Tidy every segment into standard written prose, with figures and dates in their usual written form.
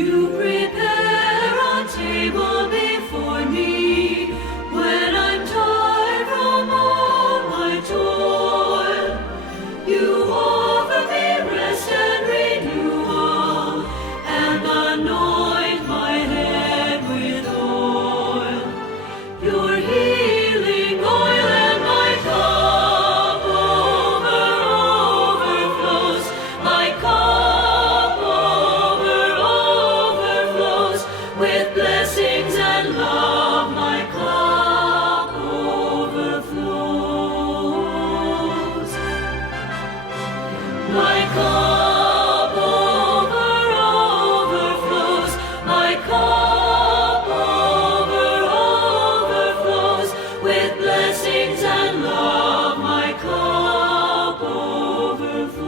You prepare a table before me when I'm tired from all my toil. You offer me rest and renewal, and anoint my head with oil. Your healing oil and my cup overflows. My cup overflows with blessings and love. My cup overflows. My cup overflows. My cup overflows with blessings and love. My cup overflows.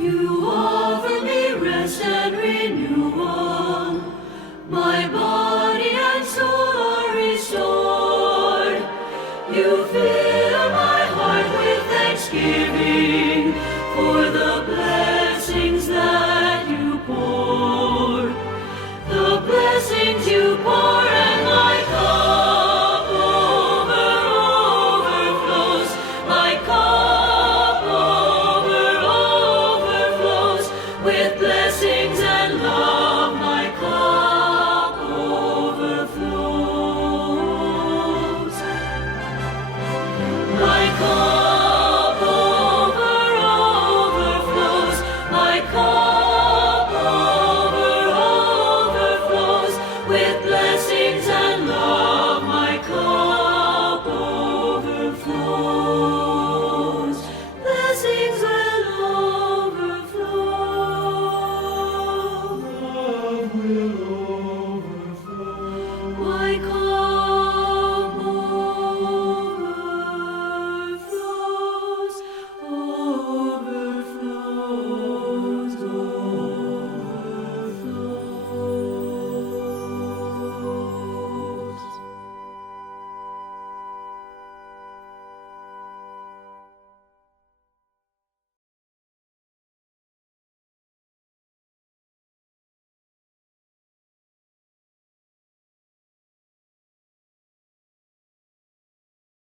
You offer me rest and renewal. My body and soul are restored. You fill my heart with thanksgiving.